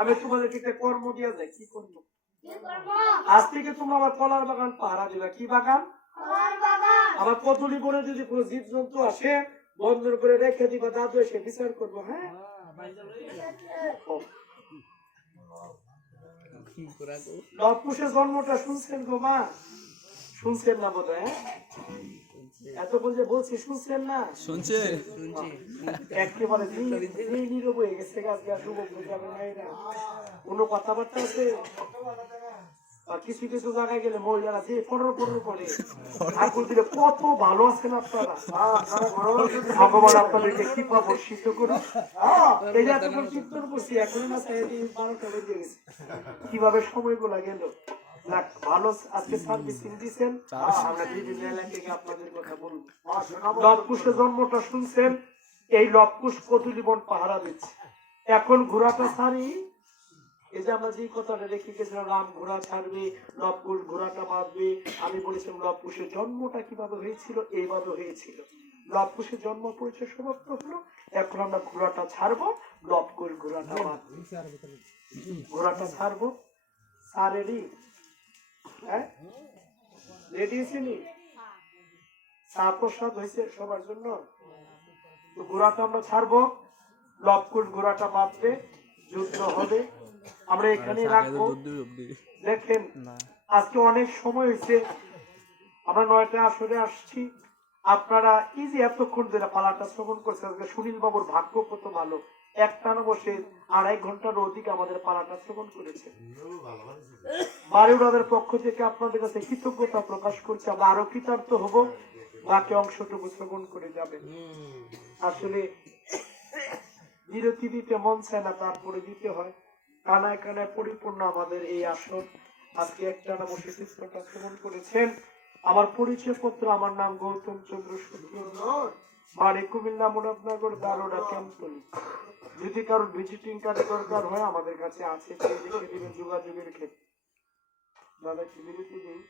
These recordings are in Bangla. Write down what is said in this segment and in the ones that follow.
আমি তোমাদেরকে একটা কর্ম দিয়ে যাই। কি করবো? আজ থেকে তোমরা আমার কলার বাগান পাহারা দিবা। কি বাগান? আমার কতলি বনে যদি কোনো জীব জন্তু আসে বন্ধন করে রেখে দিবা, দাদু এসে বিচার করবো। হ্যাঁ, লবকুশের জন্মটা শুনছেন গো মা? শুনছেন না বোধ হয়? এত বলছে বলছি শুনছেন না? শুনছে একেবারে নীরব হয়ে গেছে। কোনো কথাবার্তা আছে? কিছু কিছু জায়গায় গেলে মহিলারা যে পনেরো করে ঠাকুর দিলে কত ভালো আছেন আপনারা। ভগবান আপনাদেরকে কৃপা বর্ষিত করুন। এই যে এতক্ষণ কীর্তন করছি, এখন না 12টা বেজে গেছে। কিভাবে সময়গুলা গেল। ভালো আজকে সার্ভিসিং দিচ্ছেন। আমরা বিভিন্ন এলাকায় আপনাদের কথা বলবো। লবকুশের জন্মটা শুনছেন। এই লবকুশ কদুলিবন পাহারা দিচ্ছে। এখন ঘোড়াটা ছাড়ি, এই যে আমরা যে কথাটা রেখে গেছিলাম, রাম ঘোড়া ছাড়বে, লবকুশ ঘোড়াটা বাঁধবে। আমি বলেছিলাম লবকুশের জন্মটা কিভাবে হয়েছিল, এইভাবে হয়েছিল। লবকুশের জন্ম পরিচয় সমাপ্ত হলো। এখন আমরা ঘোড়াটা ছাড়বো, লবকুশ ঘোড়াটা বাঁধবে। ঘোড়াটা ছাড়বো। রেডি? হ্যাঁ, রেডি আছেনি? চা প্রসাদ হয়েছে সবার জন্য। ঘোড়াটা আমরা ছাড়বো, লবকুশ ঘোড়াটা বাঁধবে, যুদ্ধ হবে। আমরা এখানে রাখবো। দেখেন আজকে অনেক সময় হয়েছে, আমরা 9টা আসরে আসছি। আপনারা এই যে এতক্ষণ ধরে পালাটা শ্রবণ করছেন, আজকে সুনীল বাবুর ভাগ্য কত ভালো। একটানা বসে 2.5 ঘন্টার অধিক আমাদের পালাটা শ্রবণ করেছে। বাড়িওয়ালাদের পক্ষ থেকে আপনাদের কাছে কৃতজ্ঞতা প্রকাশ করছি। আমরা আরো কৃতার্থ হব, বাকি অংশটুকু শ্রবণ করে যাবেন। আসলে বিরতি দিতে মন চায় না, তারপরে দিতে হয়। কানায় কানায় পরিপূর্ণ আমাদের এই আসন। আজকে একটানা বসে কৃষ্ণটা শ্রবণ করেছেন। আমার পরিচয় পত্র, আমার নাম গৌতম চন্দ্র সূত্র, বাড়ি কুমিল্লা মুরাদনগর, দারোডা ক্যাম্পলি। যদি কারোর ভিজিটিং কার্ড দরকার হয় আমাদের কাছে আছে, দেখে দিবেন যোগাযোগের ক্ষেত্রে। দাদা কি বিরতি দিই?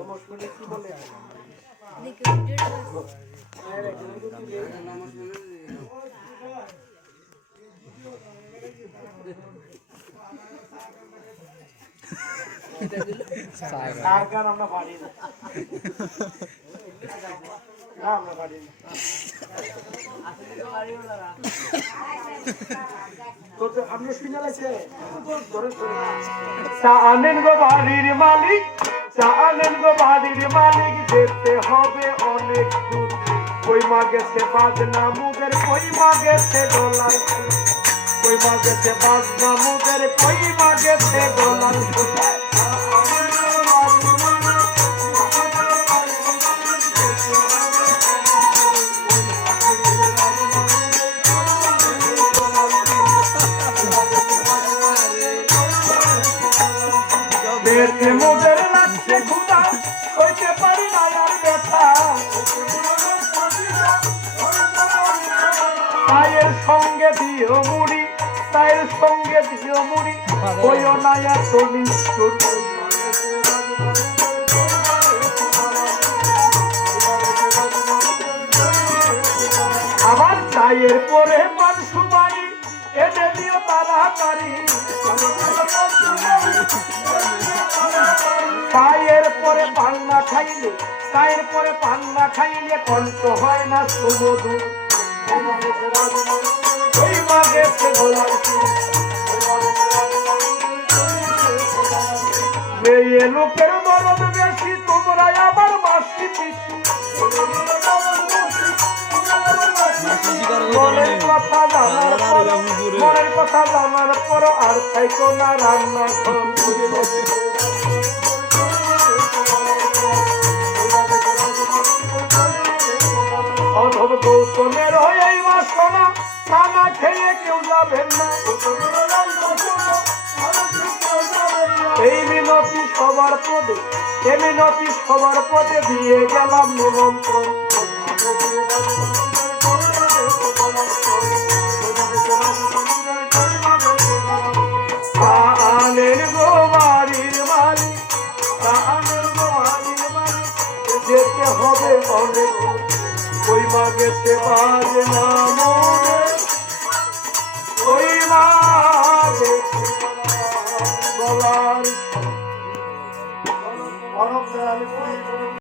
নমস্কার কি বলে? আমরা পারি না, আমরা পারি না। আপনি শুনে লাগছে আনেন গো বাড়ির মালিক, আনেন গো বাড়ির মালিক, যেতে হবে অনেক দূর। কই মা গেছে বাজনা মুদের, কই মা গেছে ডলার, কই মা গেছে বাজনা মুদের, কই মা গেছে ডলার। মুদের লাগছে ক্ষুধা, হইতে পারি না আর ব্যথা। চায়ের সঙ্গে দিও মুড়ি, চায়ের সঙ্গে দিও মুড়ি, হইও না এত নিষ্ঠুর। পায়ের পরে পান সুপারি এনে দিও তাড়াতাড়ি পায়ের পরে পান না খাইলে পায়ের পরে পান না খাইলে কণ্ঠ হয় না সুমধু ওই মা গেছে গোলাপ মেয়ে লোকের দরদ বেশি তোমরা আবার মাসি পিসি মনের কথা জানার পর আর খাইতো না রান্না অধব গৌতমের এই বাসনা খানা খেয়ে কেউ যাবেন না এই মিনতি সবার পদে এই মিনতি সবার পদে দিয়ে গেলাম নিমন্ত্রণ আনের গোবাড়ির মালিক আনের গোবাড়ির মালিক যেতে হবে অনেক ওই মা গেছে বাজে না মনে ওই মা গলার